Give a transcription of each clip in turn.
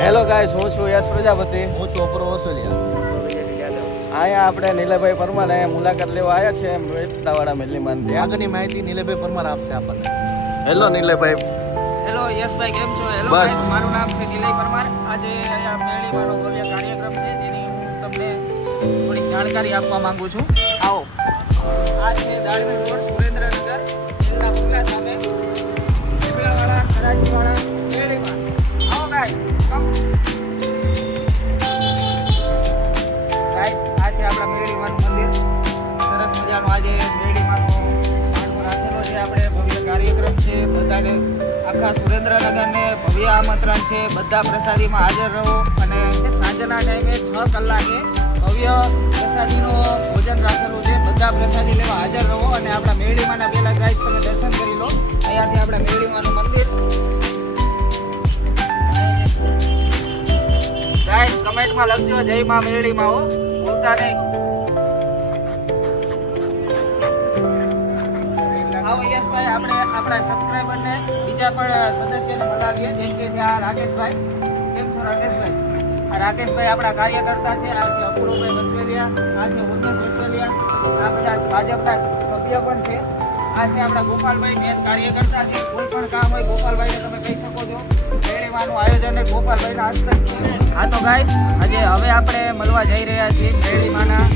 Hello guys, હું છું યશ પ્રજાપતિ. હું છું અપરો ઓસોલિયા. અહીંયા આપણે નીલયભાઈ પરમાર અહીંયા મુલાકાત લેવા આવ્યા છે વેટદાવાડા મેલીમાન ત્યાં. આગળની માહિતી નીલયભાઈ પરમાર આપશે આપણને. હેલો નીલયભાઈ. હેલો યશભાઈ, કેમ છો? હેલો બસ. ગાઈસ, મારું નામ છે નિલય પરમાર. આજે અહીંયા મેળીમાંનો ભવ્ય કાર્યક્રમ છે જેની હું તમને થોડીક જાણકારી આપવા માંગુ છું. આવો, આ છે દાળવી રોડ, સુરેન્દ્રનગર, જિલ્લા પુલા સામે પીપળાવાળા કરાચીવાળા મેળીમાં. આવો ગાઈસ, ગાઈસ, આ છે આપણા મેળીમાનું મંદિર. સરસ મજાનું આજે મેળીમાંનો માંડવો રાખેલો છે. આપણે ભવ્ય કાર્યક્રમ છે. બધાને આખા સુરેન્દ્રનગરને ભવ્ય આમંત્રણ છે. બધા પ્રસાદીમાં હાજર રહો અને સાંજના ટાઈમે 6 કલાકે ભવ્ય પ્રસાદીનો ભોજન રાખેલું છે. બધા પ્રસાદી લેવા હાજર રહો અને આપણા મેળીમાંના પહેલા ગાઈસ તમે દર્શન કરી લો. અહીંયાથી આપણા મેળીમાંનું મંદિર. ગાઈસ, કમેન્ટમાં લખજો જય માં મેળીમાં હો, ભૂલતા નહીં. આવો યશભાઈ, આપણે આપણા સબસ્ક્રાઇબરને બીજા પણ સદસ્યને બોલાવીએ, જેમ કે છે આ રાકેશભાઈ. કેમ છો રાકેશભાઈ? આ રાકેશભાઈ આપણા કાર્યકર્તા છે. આ છે અપૂર્વભાઈ વસવેલિયા, આ છે ઉર્મેશ વસવેલિયા, આ બધા ભાજપના સભ્ય પણ છે. આ છે આપણા ગોપાલભાઈ, મેન કાર્યકર્તા છે. કોઈ પણ કામ હોય ગોપાલભાઈને તમે કહી શકો છો. મેળીમાંનું આયોજન એ ગોપાલભાઈના હસ્તક છે. હા તો ગાઈસ, હવે આપણે મળવા જઈ રહ્યા છીએ મેળીમાંના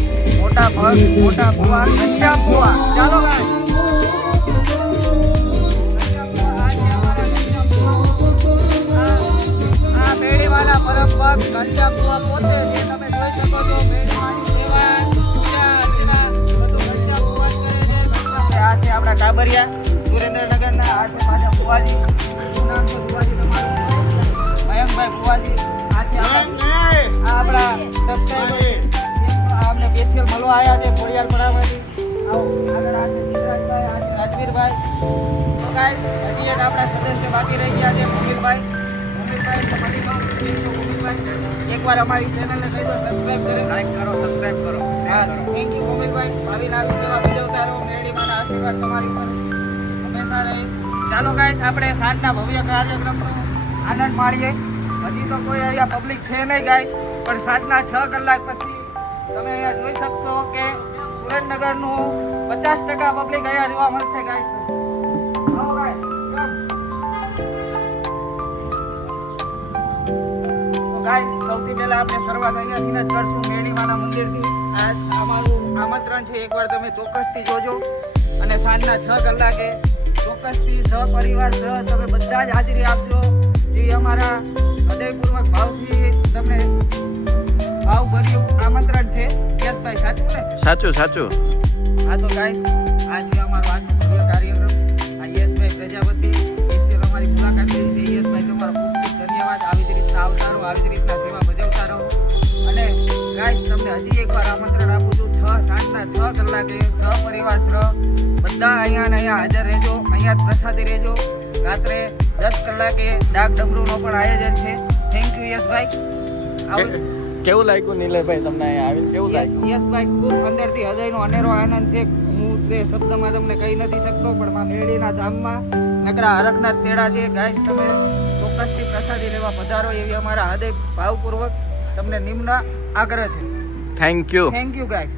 મોટા ભગ, મોટા ભુવા, ઘનશ્યામ ભુવા. ચાલો ગાઈસ. મેળીવાલા પરમ ભક્ત ઘનશ્યામ ભુવા પોતે જે તમે જોઈ શકો છો. મેળીવાની સેવા, પૂજા અર્ચના બધું ઘનશ્યામ ભુવા જ કરે છે. આ છે આપણા કાબરિયા સુરેન્દ્રનગરના. આ છે પાછા ભુવાજી. શું નામ છે ભુવાજી તમારું? મયંકભાઈ ભુવાજી. આ છે આપણા સબસ્ક્રાઇબર. અમને સ્પેશિયલ મળવા આવ્યા છે ખોડિયાર પડાવવાથી. આવો આગળ. આ છે જીવરાજભાઈ, આ છે રાજવીરભાઈ. તો ગાઈસ, હજી એક આપણા સદસ્ય બાકી રહી ગયા છે મોમિલભાઈ. એકવાર અમારી ચેનલને કહી દો સબસ્ક્રાઇબ કરે, લાઈક કરો, સબસ્ક્રાઇબ કરો. હા, થેન્ક યુ મોમિલભાઈ. ભાવિના સેવા ભજવતા રહો. મેળીમાંના આશીર્વાદ તમારી પર હંમેશા રહે. ચાલો ગાઈસ, આપણે સાંજના ભવ્ય કાર્યક્રમનો આનંદ માણીએ. હજી તો કોઈ અહીંયા પબ્લિક છે નહીં ગાઈસ, પણ સાંજના 6 કલાક પછી તમે અહીંયા જોઈ શકશો કે સુરેન્દ્રનગરનું 50% પબ્લિક અહીંયા જોવા મળશે ગાઈસ. આવો ગાઈસ, ગાઈસ, સૌથી પહેલા આપણે શરૂઆત અહીંયાથી જ કરશું, મેળીમાંના મંદિરથી. આ અમારું આમંત્રણ છે, એકવાર તમે ચોક્કસથી જોજો અને સાંજના 6 કલાકે ચોક્કસથી સહપરિવાર સહ તમે બધા જ હાજરી આપજો. એ અમારા હૃદયપૂર્વક ભાવથી તમને ભાવભર્યું આમંત્રણ છે. યશભાઈ, સાચું ને? સાચું સાચું. હા તો ગાઈસ, આ છે અમારો આજનો ભવ્ય કાર્યક્રમ. આ યશભાઈ પ્રજાપતિ સ્પેશિયલ અમારી મુલાકાત કરી છે. યશભાઈ, તમારો ખૂબ ખૂબ ધન્યવાદ. આવી જ રીતના આવતા રહો, આવી જ રીતના સેવા ભજવતા રહો. અને ગાઈસ, તમને હજી એકવાર આમંત્રણ આપું છું, સાંજના 6 કલાકે સહપરિવાર સહ બધા અહીંયા ને અહીંયા હાજર રહેજો. અહીંયા જ પ્રસાદી રહેજો. રાત્રે 10 કલાકે ડાક ડમરૂનો પણ આયોજન છે. થેન્ક યુ યશભાઈ. કેવું લાગ્યું નીલયભાઈ તમને અહીંયા આવીને? કેવું લાગ્યું? યશભાઈ, ખૂબ અંદરથી હૃદયનો અનેરો આનંદ છે. હું તે શબ્દમાં તમને કહી નથી શકતો, પણ માં મેળીના ધામમાં નકરા હરખના જ તેડા છે. ગાઈસ, તમે ચોક્કસથી પ્રસાદી લેવા પધારો એવી અમારા હૃદય ભાવપૂર્વક તમને નિમ્ન આગ્રહ છે. Thank you. Thank you guys.